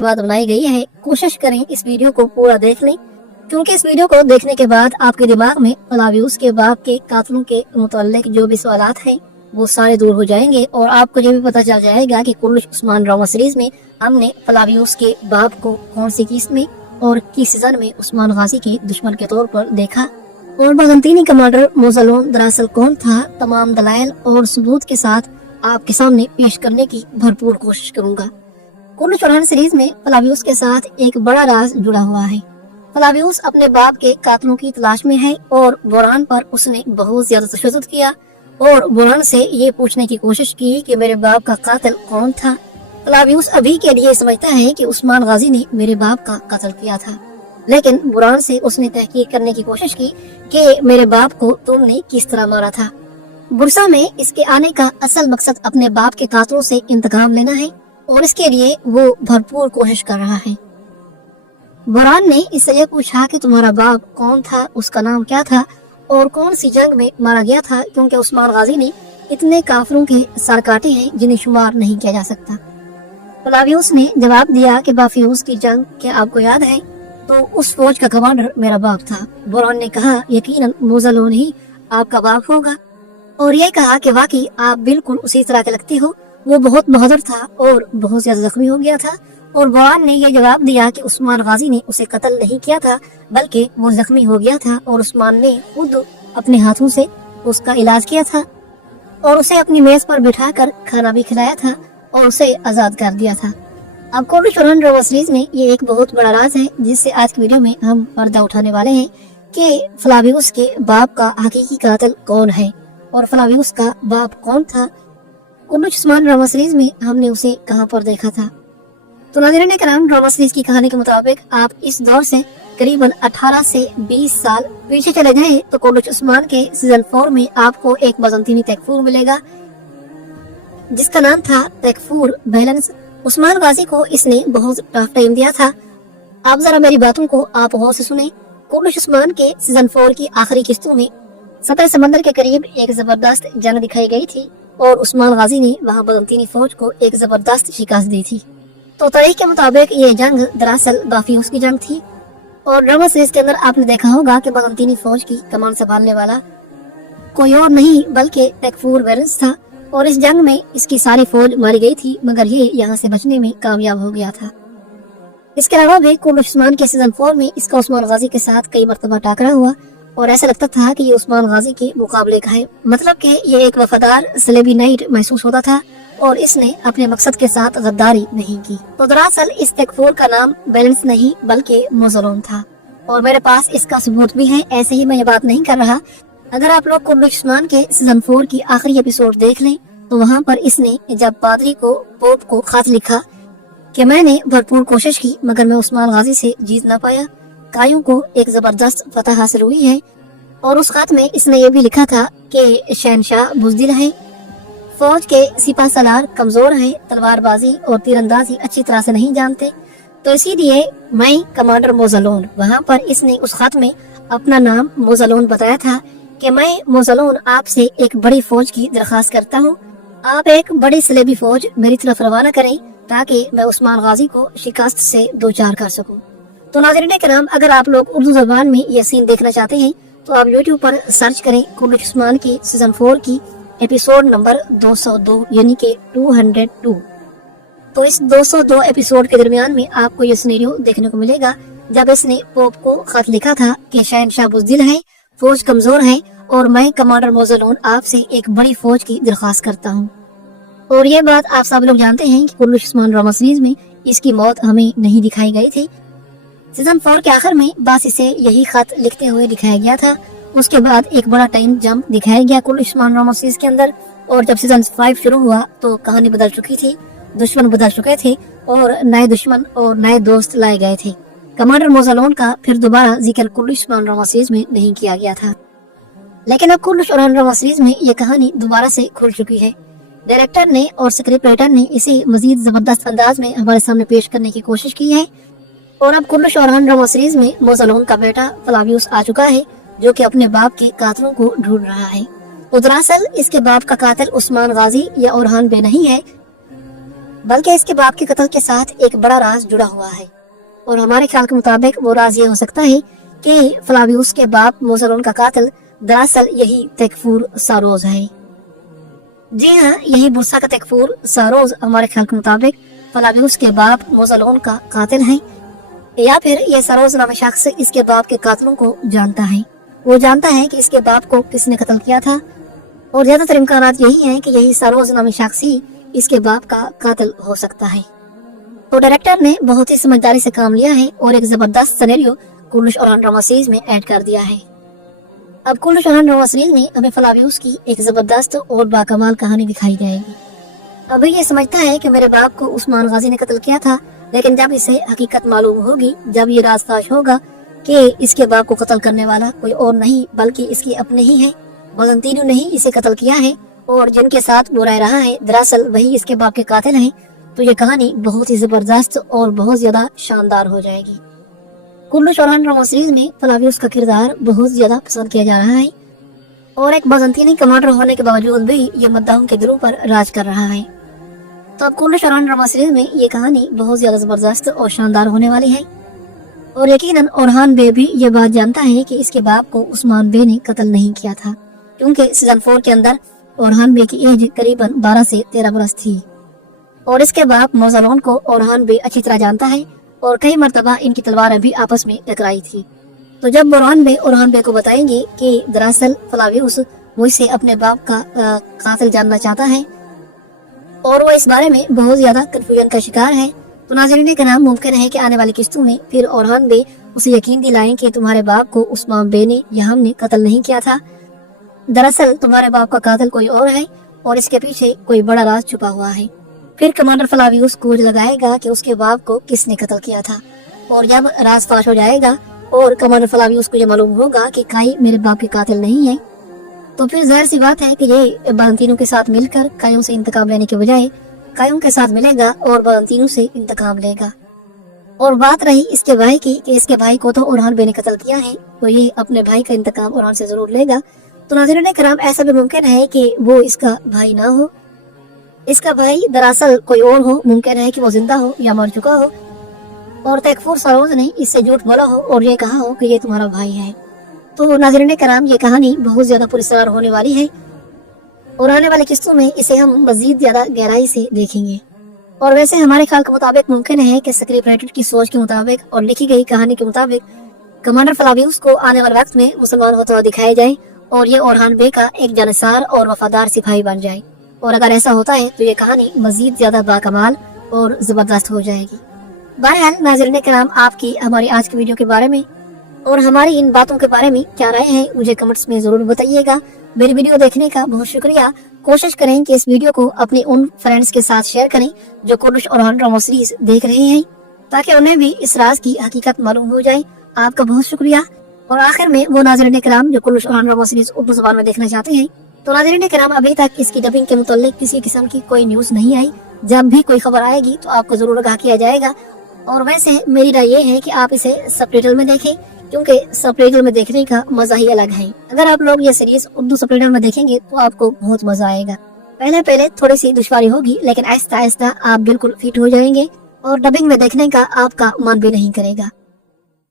बात बनाई गई है। कोशिश करें इस वीडियो को पूरा देख लें, क्योंकि इस वीडियो को देखने के बाद आपके दिमाग में फलावियुस के बाप के कातलों के मुतल्लिक जो भी सवालात हैं वो सारे दूर हो जाएंगे और आपको ये भी पता चल जाएगा कि कुर्निश उस्मान ड्रामा सीरीज में हमने फलावियुस के बाप को कौन सी किस्त में और किस सीजन में उस्मान गाजी के दुश्मन के तौर पर देखा और बाज़ंतीनी कमांडर मोज़लोन दरअसल कौन था। तमाम दलाइल और सबूत के साथ आपके सामने पेश करने की भरपूर कोशिश करूंगा। कुर्निश ओरहान सीरीज में फलावियुस के साथ एक बड़ा राज जुड़ा हुआ है। फलावियुस अपने बाप के कातलों की तलाश में है और बोरान पर उसने बहुत ज्यादा तशद्दुद किया और बोरान से ये पूछने की कोशिश की कि मेरे बाप का कातिल कौन था। फलावियुस अभी के लिए समझता है कि उस्मान गाजी ने मेरे बाप का कत्ल किया था, लेकिन बोरान से उसने तहकीक करने की कोशिश की कि मेरे बाप को तुमने किस तरह मारा था। बुरसा में इसके आने का असल मकसद अपने बाप के कातलों से इंतकाम लेना है और इसके लिए वो भरपूर कोशिश कर रहा है। बोरान ने इससे यह पूछा कि तुम्हारा बाप कौन था, उसका नाम क्या था और कौन सी जंग में मारा गया था, क्योंकि उस्मान गाजी ने इतने काफिरों के सर काटे हैं जिन्हें शुमार नहीं किया जा सकता। फलावियुस ने जवाब दिया कि बाफियुस की जंग क्या आपको याद है, तो उस फौज का कमांडर मेरा बाप था। बोरान ने कहा यकीनन मोज़लोन ही आपका बाप होगा और ये कहा कि वाकई आप बिल्कुल उसी तरह के लगते हो। वो बहुत बहादुर था और बहुत ज्यादा जख्मी हो गया था और बोरान ने यह जवाब दिया कि उस्मान गाजी ने उसे कत्ल नहीं किया था, बल्कि वो जख्मी हो गया था और उस्मान ने खुद अपने हाथों से उसका इलाज किया था और उसे अपनी मेज पर बिठाकर खाना भी खिलाया था और उसे आजाद कर दिया था। अब कुर्निश ओरहान ड्रामा सीरीज में ये एक बहुत बड़ा राज है जिससे आज की वीडियो में हम पर्दा उठाने वाले हैं कि फलावियुस के बाप का हकीकी कातिल कौन है और फलावियुस का बाप कौन था। कुर्निश उस्मान ड्रामा सीरीज में हमने उसे कहां पर देखा था। तो नाज़रीन कराम, ड्रामा सीरीज की कहानी के मुताबिक आप इस दौर से करीबन 18 से 20 साल पीछे चले जाएं तो कुर्निश उस्मान के सीजन 4 में आपको एक बाज़ंतीनी तैकफूर मिलेगा जिसका नाम था तैकफूर बैलेंस। उस्मान गाजी को इसने बहुत टफ टाइम दिया था। आप जरा मेरी बातों को आप गौर से सुने। कुर्निश उस्मान के सीजन 4 की आखिरी किस्तों में सतह समंदर के करीब एक जबरदस्त जंग दिखाई गई थी और उस्मान गाजी ने वहां बाज़ंतीनी फौज को एक जबरदस्त शिकस्त दी थी। तो तारीख के मुताबिक ये जंग दरअसल बाफियुस की जंग थी और ड्रामा सीरीज के अंदर आपने देखा होगा कि बाज़ंतीनी फौज की कमान संभालने वाला कोई और नहीं बल्कि तैकफूर बैलेंस था और इस जंग में इसकी सारी फौज मारी गई थी, मगर ये यहाँ से बचने में कामयाब हो गया था। इसके अलावा भी कुर्निश उस्मान के सीजन 4 में इसका उस्मान गाजी के साथ कई मरतबा टाकरा हुआ और ऐसा लगता था कि ये उस्मान गाजी के मुकाबले का है, मतलब कि ये एक वफादार सलेबी नाइट महसूस होता था और इसने अपने मकसद के साथ गद्दारी नहीं की। तो दरअसल इस तैकफूर का नाम बैलेंस नहीं बल्कि मोज़लोन था और मेरे पास इसका सबूत भी है। ऐसे ही मैं ये बात नहीं कर रहा। अगर आप लोग कुर्निश उस्मान के सीजन 4 की आखिरी एपिसोड देख लें तो वहाँ पर इसने जब पादरी को पोप को खत लिखा कि मैंने भरपूर कोशिश की मगर मैं उस्मान गाजी से जीत ना पाया, कायों को एक जबरदस्त फतह हासिल हुई है। और उस खत में इसने ये भी लिखा था कि शहनशाह बुज़दिल है, फौज के सिपा सलार कमजोर है, तलवारबाजी और तीरंदाजी अच्छी तरह से नहीं जानते, तो इसीलिए मैं कमांडर मोज़लोन। वहाँ पर इसने उस खत में अपना नाम मोज़लोन बताया था कि मैं मोज़लोन आपसे एक बड़ी फौज की दरख्वास्त करता हूँ, आप एक बड़ी सलेबी फौज मेरी तरफ रवाना करें ताकि मैं उस्मान गाजी को शिकस्त से दो चार कर सकूं। तो नाज़रीन कराम, अगर आप लोग उर्दू ज़बान में यह सीन देखना चाहते हैं तो आप YouTube पर सर्च करें कुर्निश उस्मान की सीजन 4 की एपिसोड नंबर 202 यानी कि 202। तो इस 202 एपिसोड के दरमियान में आपको ये सिनेरियो देखने को मिलेगा जब इसने पोप को खत लिखा था कि शहनशाह बुज़दिल है, फौज कमजोर है और मैं कमांडर मोज़लोन आपसे एक बड़ी फौज की दरख्वास्त करता हूँ। और ये बात आप सब लोग जानते हैं कि कुर्निश उस्मान ड्रामा सीरीज में इसकी मौत हमें नहीं दिखाई गई थी। सीजन 4 के आखिर में बस इसे यही खत लिखते हुए दिखाया गया था। उसके बाद एक बड़ा टाइम जंप दिखाया गया कुर्निश उस्मान ड्रामा सीरीज के अंदर और जब सीजन 5 शुरू हुआ तो कहानी बदल चुकी थी, दुश्मन बदल चुके थे और नए दुश्मन और नए दोस्त लाए गए थे। कमांडर मोज़लोन का फिर दोबारा जिक्र कुर्निश उस्मान ड्रामा सीरीज में नहीं किया गया था, लेकिन अब कुर्निश ओरहान ड्रामा सीरीज में ये कहानी दोबारा से खुल चुकी है। डायरेक्टर ने और स्क्रिप्ट राइटर ने इसे मजीद जबरदस्त अंदाज में हमारे सामने पेश करने की कोशिश की है और अब कुर्निश ओरहान ड्रामा सीरीज में मोज़लोन का बेटा फलावियुस आ चुका है जो कि अपने बाप के कातिलों को ढूंढ रहा है। तो दरअसल इसके बाप का कातिल उस्मान गाजी या ओरहान बे नहीं है बल्कि इसके बाप के कत्ल के साथ एक बड़ा राज जुड़ा हुआ है। और हमारे ख्याल के मुताबिक वो राज ये हो सकता है कि फ्लावियस के बाप मोज़लोन का कातिल दरअसल यही तकफूर सारोज है। जी हाँ, यही बुर्सा का तकफूर सारोज हमारे ख्याल के मुताबिक फ्लावियस के बाप मोज़लोन का कातिल है, या फिर ये सारोज नामी शख्स इसके बाप के कातिलों को जानता है। वो जानता है कि इसके बाप को किसने कत्ल किया था, और ज्यादातर इम्कानात यही हैं कि यही सारोज नामी शख्स ही इसके बाप का कातिल हो सकता है। तो डायरेक्टर ने बहुत ही समझदारी से काम लिया है और एक जबरदस्त सिनेरियो कुर्निश ओरहान ड्रामा सीरीज में ऐड कर दिया है। अब कुर्निश ओरहान ड्रामा सीरीज में हमें फ्लावियस की एक जबरदस्त और बाकमाल कहानी दिखाई जाएगी। अब ये समझता है कि मेरे बाप को उस्मान गाजी ने कत्ल किया था, लेकिन जब इसे हकीकत मालूम होगी, जब ये राज फाश होगा कि इसके बाप को कत्ल करने वाला कोई और नहीं बल्कि इसके अपने ही है, बजंतीनो ने ही इसे कत्ल किया है और जिनके साथ वो रह रहा है दरअसल वही इसके बाप के कातिल हैं, तो ये कहानी बहुत ही जबरदस्त और बहुत ज्यादा शानदार हो जाएगी। कुर्निश ओरहान ड्रामा सीरीज में फ्लावियस का किरदार बहुत ज्यादा पसंद किया जा रहा है और एक बजंतीनी कमांडर होने के बावजूद भी ये मद्दाहों के दिलों पर राज कर रहा है। तो अब कुर्निश ओरहान ड्रामा सीरीज में ये कहानी बहुत ज्यादा जबरदस्त और शानदार होने वाली है और यकीनन ओरहान बे भी ये बात जानता है कि इसके बाप को उस्मान बे ने कत्ल नहीं किया था, क्योंकि सीजन 4 के अंदर ओरहान बे की एज करीबन 12 से 13 बरस थी और इसके बाप मोज़लोन को ओरहान बे अच्छी तरह जानता है और कई मर्तबा इनकी तलवारें भी आपस में टकराई थी। तो जब ओरहान बे को बताएंगे कि दरअसल फ्लावियस वो इसे अपने बाप का कातिल जानना चाहता है और वो इस बारे में बहुत ज्यादा कंफ्यूजन का शिकार है, तो नाज़रीन के नाम मुमकिन है कि आने वाली किस्तों में फिर ओरहान बे उसे यकीन दिलाएं कि तुम्हारे बाप को उस्मान बे ने या हमने कत्ल नहीं किया था, दरअसल तुम्हारे बाप का कातिल कोई और है और इसके पीछे कोई बड़ा राज छुपा हुआ है। फिर कमांडर फ्लावियस खोज लगाएगा कि उसके बाप को किसने कत्ल किया था और जब राज फाश हो जाएगा और कमांडर फ्लावियस को ये मालूम होगा कि काई मेरे बाप के कातिल नहीं है, तो फिर जाहिर सी बात है कि ये बजंतीनो के साथ मिलकर कायों से इंतकाम लेने के बजाय कायों के साथ मिलेगा और बजंतीनो से इंतकाम लेगा। और बात रही इसके भाई की कि इसके भाई को तो ओरहान बे ने कत्ल किया है, तो ये अपने भाई का इंतकाम ओरहान से जरूर लेगा। तो नाज़रीन कराम ऐसा भी मुमकिन है कि वो इसका भाई ना हो, इसका भाई दरअसल कोई और हो, मुमकिन है कि वो जिंदा हो या मर चुका हो और तकफूर सारोज ने इससे झूठ बोला हो और ये कहा हो कि ये तुम्हारा भाई है। तो नाज़रीन कराम ये कहानी बहुत ज्यादा पुरस्कार होने वाली है और आने वाली किस्तों में इसे हम मजीद ज्यादा गहराई से देखेंगे। और वैसे हमारे ख्याल के मुताबिक मुमकिन है कि स्क्रिप्ट राइटर की सोच के मुताबिक और लिखी गई कहानी के मुताबिक कमांडर फ्लावियस को आने वाले वक्त में मुसलमान होता हुआ दिखाया जाए और ये ओरहान बे का एक जानसार और वफादार सिपाही बन जाए। और अगर ऐसा होता है तो ये कहानी मजीद ज्यादा बाकमाल और जबरदस्त हो जाएगी। बहरहाल नाज़रीन कराम, आपकी हमारी आज की वीडियो के बारे में और हमारी इन बातों के बारे में क्या राय है मुझे कमेंट्स में जरूर बताइएगा। मेरी वीडियो देखने का बहुत शुक्रिया। कोशिश करें कि इस वीडियो को अपने उन फ्रेंड्स के साथ शेयर करें जो कुर्निश ओरहान ड्रामा सीरीज देख रहे हैं, ताकि उन्हें भी इस राज की हकीकत मालूम हो जाए। आपका बहुत शुक्रिया। और आखिर में वो नाज़रीन कराम जो कुर्निश ओरहान ड्रामा सीरीज उर्दू ज़बान में देखना चाहते हैं, तो नाज़रीन कराम अभी तक इसकी डबिंग के मुताल्लिक किसी किस्म की कोई न्यूज नहीं आई। जब भी कोई खबर आएगी तो आपको जरूर आगाह किया जाएगा। और वैसे मेरी राय ये है कि आप इसे सबटाइटल में देखें, क्योंकि सबटाइटल में देखने का मजा ही अलग है। अगर आप लोग ये सीरीज उर्दू सबटाइटल में देखेंगे तो आपको बहुत मजा आएगा। पहले थोड़ी सी दुश्वारी होगी, लेकिन आहिस्ता आहिस्ता आप बिल्कुल फिट हो जाएंगे और डबिंग में देखने का आपका मन भी नहीं करेगा।